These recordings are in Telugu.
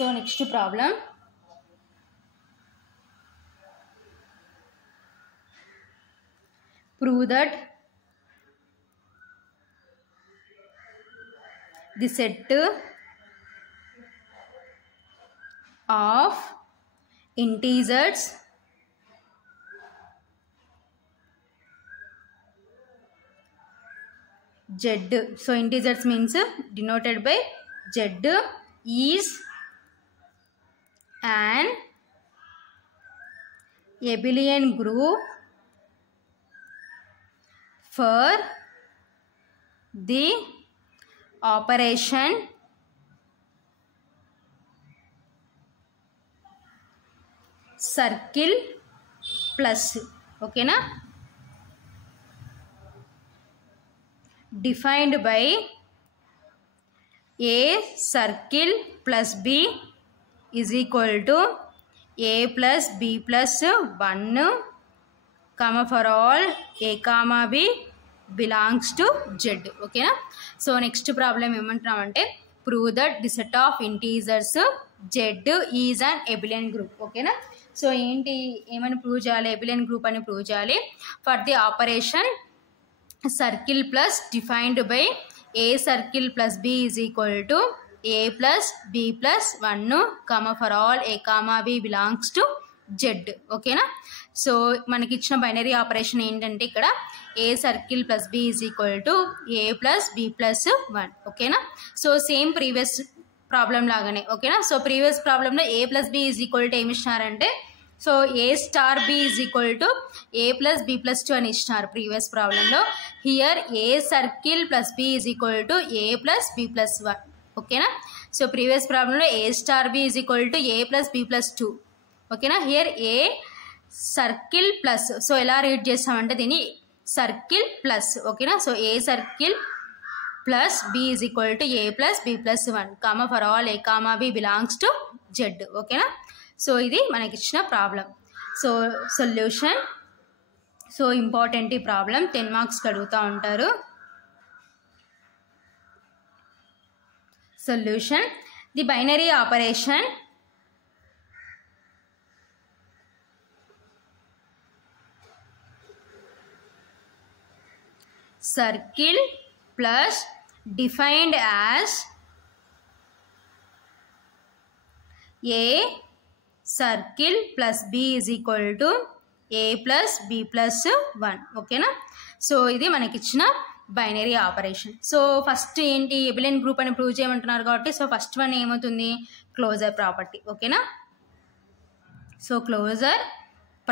So next problem. Prove that the set of integers z, so integers means denoted by z, is an abelian group for the operation circle plus, okay na, defined by a circle plus b is equal to a plus b plus 1 comma for all a comma b belongs to z, okay na. So next problem ఏమంటున్నామంటే prove that the set of integers z is an abelian group, okay na. So ఏంటి ఏమని ప్రూవ్ చేయాలి, abelian group అని ప్రూవ్ చేయాలి for the operation circle plus defined by a circle plus b is equal to a plus b plus 1 comma for all a comma b belongs to z, ఓకేనా. సో మనకి ఇచ్చిన బైనరీ ఆపరేషన్ ఏంటంటే ఇక్కడ a circle plus b is equal to a plus b plus 1, ఓకేనా. సో సేమ్ ప్రీవియస్ ప్రాబ్లం లాగానే, ఓకేనా. సో ప్రీవియస్ ప్రాబ్లంలో a plus b is equal to ఏమి ఇచ్చినారంటే, so a star b is equal to a plus b plus 2 అని ఇచ్చినారు ప్రీవియస్ ప్రాబ్లంలో. Here a circle plus b is equal to a plus b plus 1, ఓకేనా. సో ప్రీవియస్ ప్రాబ్లంలో a star b is equal to a plus b plus 2, ఓకేనా. Here a circle plus, so ఎలా రీడ్ చేస్తామంటే దీన్ని సర్కిల్ ప్లస్, ఓకేనా. So A circle plus B is equal to A plus B plus 1 comma for all A comma B belongs to Z, ఓకేనా. సో ఇది మనకి ఇచ్చిన problem. So solution, so important ఈ ప్రాబ్లం 10 మార్క్స్కి అడుగుతూ ఉంటారు. Solution, the binary operation circle plus defined as a circle plus b is equal to a plus b plus 1, ఓకేనా. సో ఇది మనకి ఇచ్చిన బైనరీ ఆపరేషన్. సో ఫస్ట్ ఏంటి, ఎబిలియన్ గ్రూప్ అని ప్రూవ్ చేయమంటున్నారు కాబట్టి సో ఫస్ట్ వన్ ఏమవుతుంది, క్లోజర్ ప్రాపర్టీ, ఓకేనా. So closure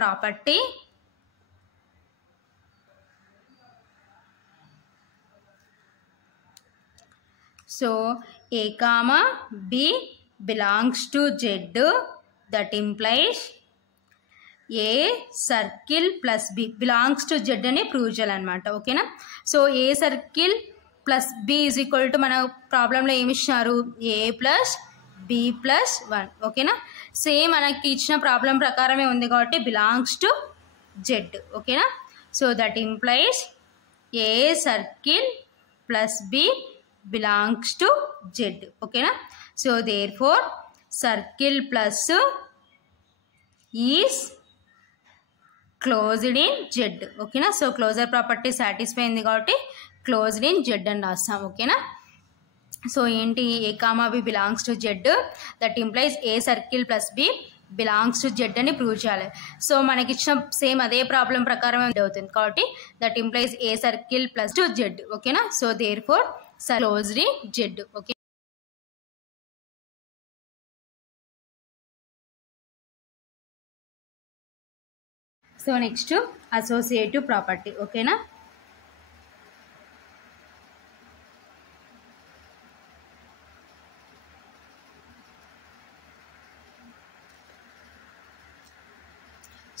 property so a comma b belongs to z, that implies a circle plus b belongs to z అని ప్రూవ్ చేయాలన్నమాట, ఓకేనా. So A circle plus b is equal to మన ప్రాబ్లంలో ఏమి ఇచ్చినారు, a ప్లస్ b ప్లస్ 1, ఓకేనా. సేమ్ మనకి ఇచ్చిన ప్రాబ్లం ప్రకారమే ఉంది కాబట్టి బిలాంగ్స్ టు z, ఓకేనా. So that implies a circle plus b belongs to z, ఓకేనా. So therefore circle plus is closed in z, ఓకేనా. సో క్లోజర్ ప్రాపర్టీ సాటిస్ఫై అయింది కాబట్టి క్లోజ్డ్ ఇన్ z అని రాస్తాం, ఓకేనా. సో ఏంటి, A comma B belongs to z, that implies A circle plus B belongs to z అని ప్రూవ్ చేయాలి. సో మనకి ఇచ్చిన సేమ్ అదే ప్రాబ్లం ప్రకారం అవుతుంది కాబట్టి that implies A circle plus to z, ఓకేనా. So therefore closed in z, okay. So next associative property, ఓకేనా.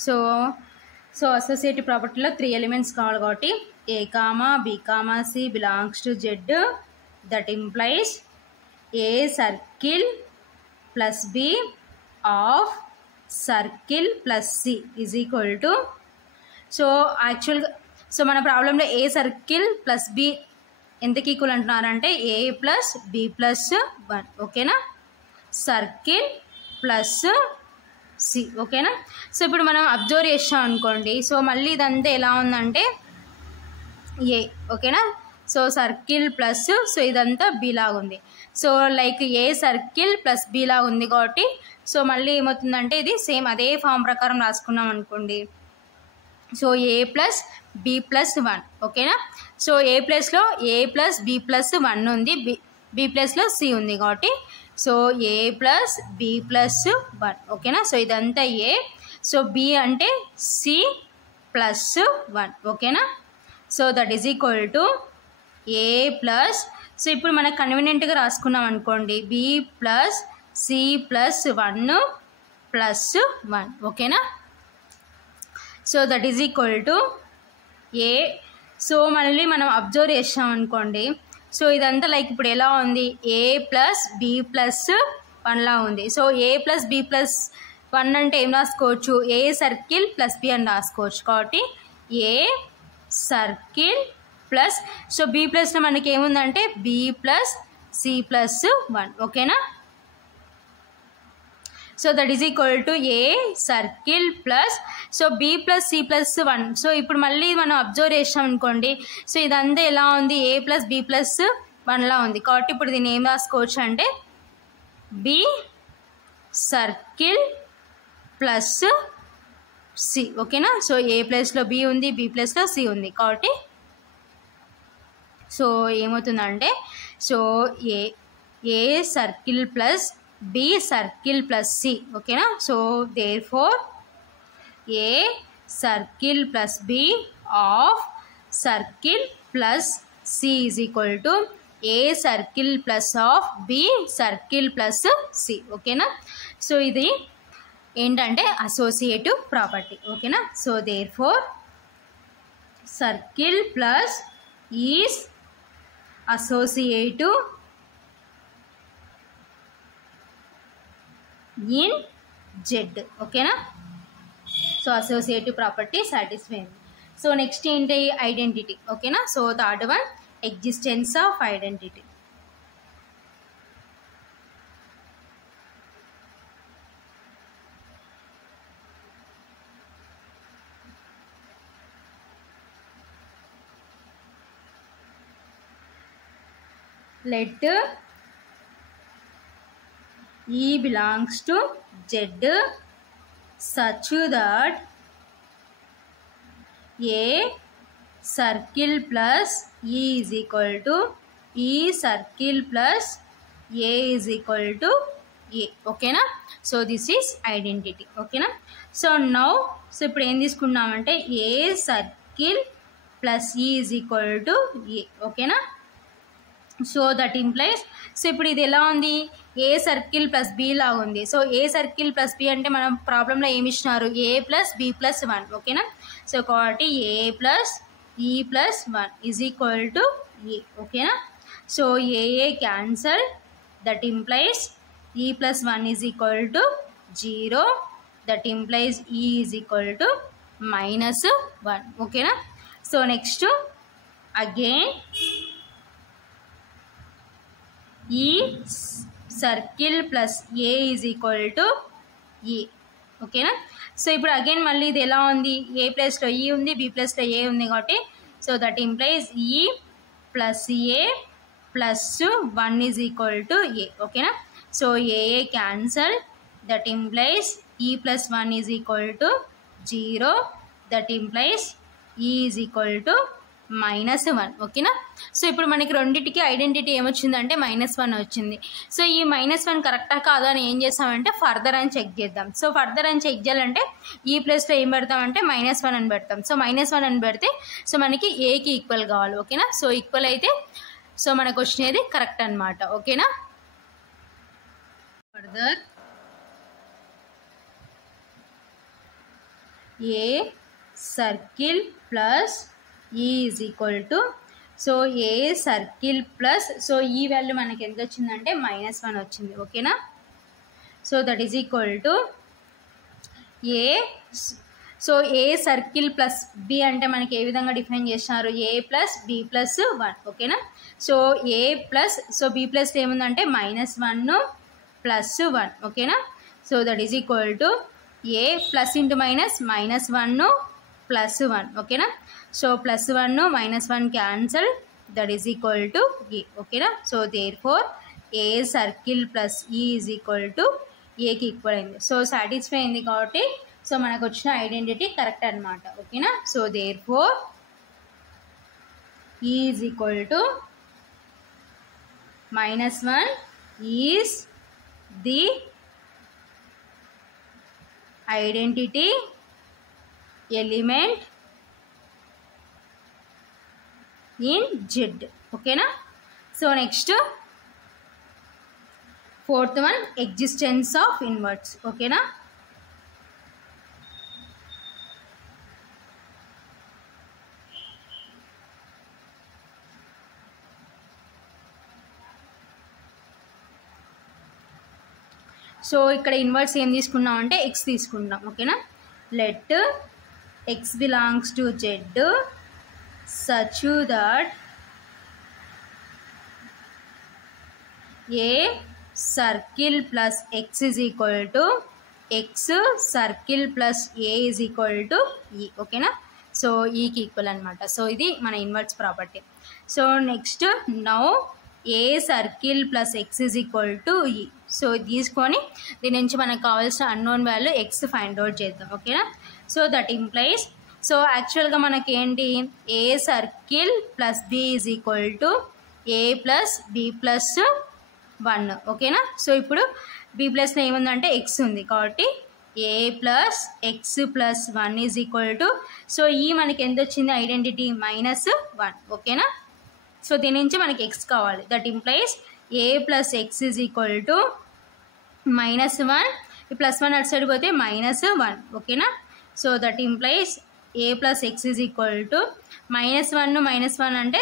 సో అసోసియేటివ్ ప్రాపర్టీలో 3 ఎలిమెంట్స్ కావాలి కాబట్టి A comma B comma C belongs to Z, that implies A circle plus B of circle plus C is equal to, so యాక్చువల్గా సో మన ప్రాబ్లంలో ఏ సర్కిల్ ప్లస్ బి ఎంతకి ఈక్వల్ అంటున్నారంటే ఏ ప్లస్ బి ప్లస్ 1, ఓకేనా. Circle plus C. ఓకేనా. సో ఇప్పుడు మనం అబ్జర్వ్ చేసాం అనుకోండి. సో మళ్ళీ ఇదంతా ఎలా ఉందంటే ఏ. ఓకేనా. సో సర్కిల్ ప్లస్ సో ఇదంతా బి లాగా ఉంది. So like A circle plus B లాగా ఉంది కాబట్టి సో మళ్ళీ ఏమవుతుందంటే ఇది సేమ్ అదే ఫామ్ ప్రకారం రాసుకున్నాం అనుకోండి. So A plus B plus 1. ఓకేనా. సో ఏ ప్లస్లో ఏ ప్లస్ బి ప్లస్ 1 ఉంది, బి ప్లస్లో సి ఉంది కాబట్టి so A plus B plus 1. ఓకేనా. సో ఇదంతా ఏ. సో బి అంటే సి ప్లస్ 1. ఓకేనా. So that is equal to A plus so ఇప్పుడు మనకు కన్వీనియంట్గా రాసుకున్నాం అనుకోండి B plus C plus 1 plus 1. ఓకేనా. So that is equal to A. So మళ్ళీ మనం అబ్జర్వ్ చేసాం అనుకోండి. సో ఇదంతా లైక్ ఇప్పుడు ఎలా ఉంది ఏ ప్లస్ బి ప్లస్ 1 లా ఉంది. So A plus B plus 1 అంటే ఏం రాసుకోవచ్చు, ఏ సర్కిల్ ప్లస్ బి అని రాసుకోవచ్చు. కాబట్టి A circle plus so B ప్లస్లో మనకి ఏముందంటే బి ప్లస్ సి ప్లస్ 1. ఓకేనా. So that is equal to A circle plus so B plus C plus 1. So ఇప్పుడు మళ్ళీ మనం అబ్జర్వ్ చేసాం అనుకోండి. సో ఇదంతా ఎలా ఉంది ఏ ప్లస్ బి ప్లస్ 1 లా ఉంది. కాబట్టి ఇప్పుడు దీన్ని ఏం రాసుకోవచ్చు అంటే బి సర్కిల్ ప్లస్ సి. ఓకేనా. సో ఏ ప్లస్లో బి ఉంది, బి ప్లస్లో సి ఉంది కాబట్టి సో ఏమవుతుందంటే so A circle plus B circle plus C. ఓకేనా. So therefore A circle plus B of circle plus C is equal to A circle plus of B circle plus C. ఓకేనా. సో ఇది ఏంటంటే అసోసియేటివ్ ప్రాపర్టీ. ఓకేనా. So therefore circle plus is associative in Z. ఓకేనా. So associative property satisfy. So next ఏంటి ఐడెంటిటీ. ఓకేనా. So third one existence of identity. let E belongs to Z such that A circle plus E is equal to E circle plus A is equal to A. ఓకేనా. So this is identity. ఓకేనా. సో నౌ సో ఇప్పుడు ఏం తీసుకున్నామంటే ఏ circle plus E is equal to A. ఓకేనా. సో దట్ ఇంప్లైస్ సో ఇప్పుడు ఇది ఎలా ఉంది ఏ సర్కిల్ ప్లస్ బి లాగా ఉంది. So A circle plus B అంటే మనం ప్రాబ్లంలో ఏమి ఇచ్చినారు ఏ ప్లస్ బి ప్లస్ 1. ఓకేనా. సో కాబట్టి A plus E plus 1 is equal to A. ఓకేనా. So A cancel that implies E plus 1 is equal to 0. That implies E is equal to -1. ఓకేనా. So next again E circle plus A is equal to E. ఓకేనా. సో ఇప్పుడు అగైన్ మళ్ళీ ఇది ఎలా ఉంది ఏ ప్లస్లో ఈ ఉంది, బి ప్లస్లో ఏ ఉంది కాబట్టి so that implies E plus A plus 1 is equal to A. ఓకేనా. So A cancel that implies E plus 1 is equal to 0. That implies E is equal to -1. ఓకేనా. సో ఇప్పుడు మనకి రెండింటికి ఐడెంటిటీ ఏమొచ్చిందంటే -1 వచ్చింది. సో ఈ -1 కరెక్టా కాదా అని ఏం చేస్తామంటే ఫర్దర్ అని చెక్ చేద్దాం. సో ఫర్దర్ అని చెక్ చేయాలంటే ఈ ప్లస్లో ఏం పెడతామంటే -1 అని పెడతాం. సో -1 అని పెడితే సో మనకి ఏకి ఈక్వల్ కావాలి. ఓకేనా. సో ఈక్వల్ అయితే సో మనకు వచ్చినది కరెక్ట్ అనమాట. ఓకేనా. Further A circle plus E is equal to so A circle plus so ఈ వాల్యూ మనకి ఎంత వచ్చిందంటే -1 వచ్చింది. ఓకేనా. So that is equal to A so A circle plus B అంటే మనకి ఏ విధంగా డిఫైన్ చేసినారు ఏ ప్లస్ బి ప్లస్ 1. ఓకేనా. So A plus so B plus ఏముందంటే -1 ప్లస్ 1 ఓకేనా. So that is equal to A plus into minus -1 plus 1 ఓకేనా. So plus 1 -1 cancel, that is equal to A ఓకేనా. So therefore A circle plus E is equal to ఏకి ఈక్వల్ అయింది. సో సాటిస్ఫై అయింది కాబట్టి సో మనకు వచ్చిన ఐడెంటిటీ కరెక్ట్ అనమాట ఓకేనా. So therefore E is equal to -1 is the identity element in Z ఓకేనా. So next fourth one existence of inverts ఓకేనా. సో ఇక్కడ ఇన్వర్స్ ఏం తీసుకున్నాం అంటే ఎక్స్ తీసుకున్నాం ఓకేనా. Let X belongs to Z such that a circle plus x is equal to x circle plus a is equal to e ఓకేనా. సో ఈకి ఈక్వల్ అనమాట. సో ఇది మన inverse property. So next now A circle plus X is equal to E. So తీసుకొని దీని నుంచి మనకు కావాల్సిన unknown value X find out చేద్దాం ఓకేనా. సో దట్ ఇంప్లైస్ సో యాక్చువల్గా మనకి ఏంటి A circle plus B is equal to A plus B plus 1 ఓకేనా. సో ఇప్పుడు బి ప్లస్లో ఏముందంటే ఎక్స్ ఉంది కాబట్టి A plus X plus 1 is equal to so E మనకి ఎంత వచ్చింది ఐడెంటిటీ -1 ఓకేనా. సో దీని నుంచి మనకి ఎక్స్ కావాలి. That implies A plus X is equal to -1 ఈ +1 అటు సైడ్ పోతే -1 ఓకేనా. So that implies A plus X is equal to -1 అంటే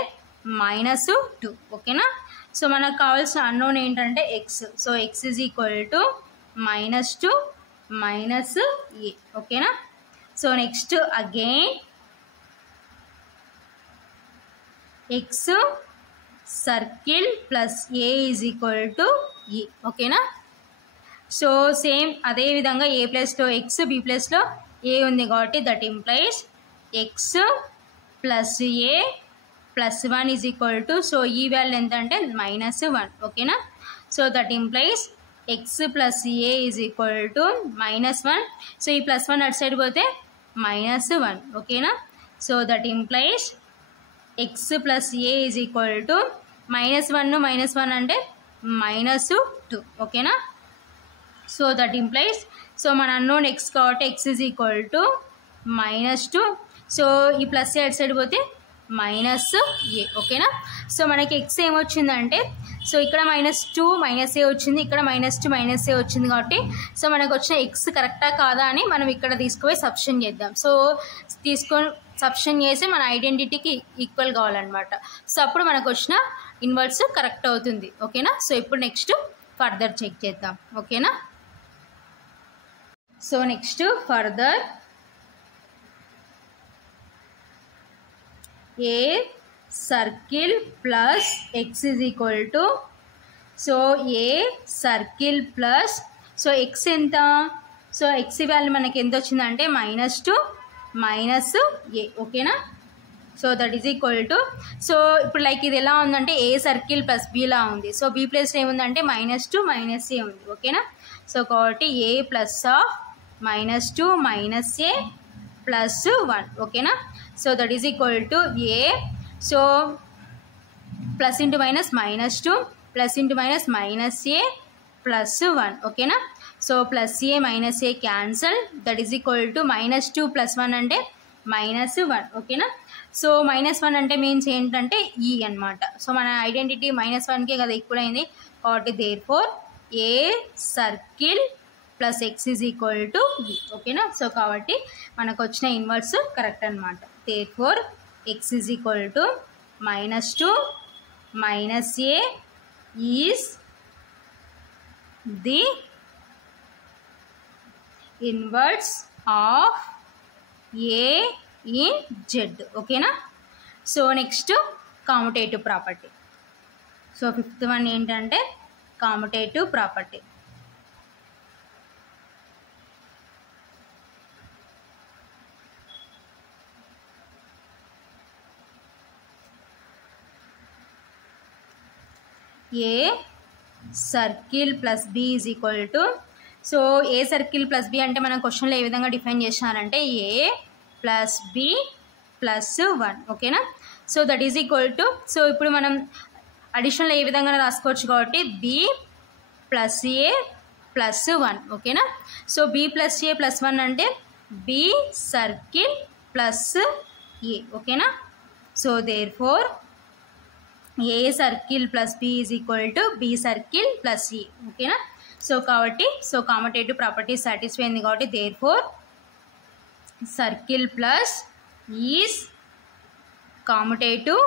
-2 ఓకేనా. సో మనకు కావాల్సిన అన్నోన్ ఏంటంటే X. So X is equal to -2 -a ఓకేనా. So next again X circle plus A is equal to E ఓకేనా. సో సేమ్ అదే విధంగా ఏ ప్లస్లో ఎక్స్ బి ప్లస్లో ఏ ఉంది కాబట్టి that implies X plus A plus 1 is equal to so ఈ వాల్యూ ఎంత అంటే -1 ఓకేనా. So that implies X plus A is equal to -1. So ఈ +1 అటు సైడ్ పోతే -1 ఓకేనా. So that implies X plus A is equal to -1 అంటే -2 ఓకేనా. సో దట్ ఇంప్లైస్ సో మన అన్నోన్ ఎక్స్ కాబట్టి X is equal to -2. So ఈ ప్లస్ ఏ అటు సైడ్ పోతే -a ఓకేనా. సో మనకి ఎక్స్ ఏమొచ్చిందంటే సో ఇక్కడ -2 -a వచ్చింది, ఇక్కడ -2 -a వచ్చింది కాబట్టి సో మనకు వచ్చిన ఎక్స్ కరెక్టా కాదా అని మనం ఇక్కడ తీసుకుపోయి సబ్స్టిట్యూట్ చేద్దాం. సో తీసుకొని సబ్స్టిట్యూట్ చేసి మన ఐడెంటిటీకి ఈక్వల్ కావాలన్నమాట. సో అప్పుడు మనకు వచ్చిన ఇన్వర్స్ కరెక్ట్ అవుతుంది ఓకేనా. సో ఇప్పుడు నెక్స్ట్ ఫర్దర్ చెక్ చేద్దాం ఓకేనా. So next further A circle plus X is equal to so A circle plus so X ఎంత సో ఎక్స్ వాల్యూ మనకి ఎంత వచ్చిందంటే -2 -a ఓకేనా. So that is equal to so ఇప్పుడు లైక్ ఇది ఎలా ఉందంటే ఏ సర్కిల్ ప్లస్ బీలా ఉంది. సో బీ ప్లస్ ఏముందంటే -2 -a ఉంది ఓకేనా. సో కాబట్టి A plus of -2 -a plus 1 ఓకేనా. So that is equal to A so plus into minus -2 plus into minus -a plus 1 ఓకేనా. So plus A -a cancel, that is equal to -2 + 1 అంటే -1 ఓకేనా. సో -1 అంటే మీన్స్ ఏంటంటే ఈ అనమాట. సో మన ఐడెంటిటీ -1కే కదా ఈక్వల్ అయింది కాబట్టి therefore A circle plus X is equal to E ఓకేనా. సో కాబట్టి మనకు వచ్చిన ఇన్వర్స్ కరెక్ట్ అనమాట. Therefore X is equal to -2 -a is the inverse of A in Z ఓకేనా. So next commutative property. So fifth one ఏంటంటే commutative property. A circle plus B is equal to, so A circle plus B అంటే మనం క్వశ్చన్లో ఏ విధంగా డిఫైన్ చేసినారంటే ఏ ప్లస్ బి ప్లస్ 1, ఓకేనా. So that is equal to, so ఇప్పుడు మనం అడిషనల్ ఏ విధంగా రాసుకోవచ్చు కాబట్టి బి ప్లస్ ఏ ప్లస్ 1, ఓకేనా. So B plus A plus 1 అంటే బి సర్కిల్ ప్లస్ ఏ, ఓకేనా. So therefore A circle plus B is equal to B circle plus A, ఓకేనా. సో కాబట్టి సో కామటేటివ్ ప్రాపర్టీ సాటిస్ఫై అయింది కాబట్టి therefore circle plus is commutative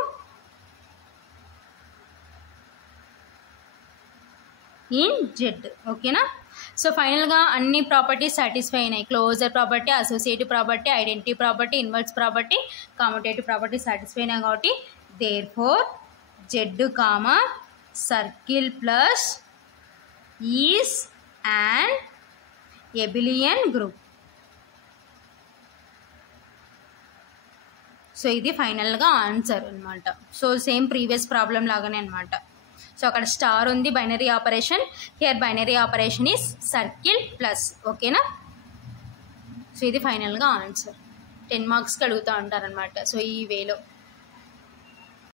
in Z, ఓకేనా. సో ఫైనల్గా అన్ని ప్రాపర్టీస్ సాటిస్ఫై అయినాయి. Closure property, associative property, identity property, inverse property, commutative property satisfy అయినాయి కాబట్టి therefore Z comma circle plus is and ఎబిలియన్ group. So ఇది ఫైనల్గా ఆన్సర్ అనమాట. సో సేమ్ ప్రీవియస్ ప్రాబ్లం లాగానే అనమాట. సో అక్కడ స్టార్ ఉంది, binary operation, here binary operation is circle plus, ఓకేనా. సో ఇది ఫైనల్గా ఆన్సర్. 10 మార్క్స్కి అడుగుతూ ఉంటారనమాట. సో ఈ వేలో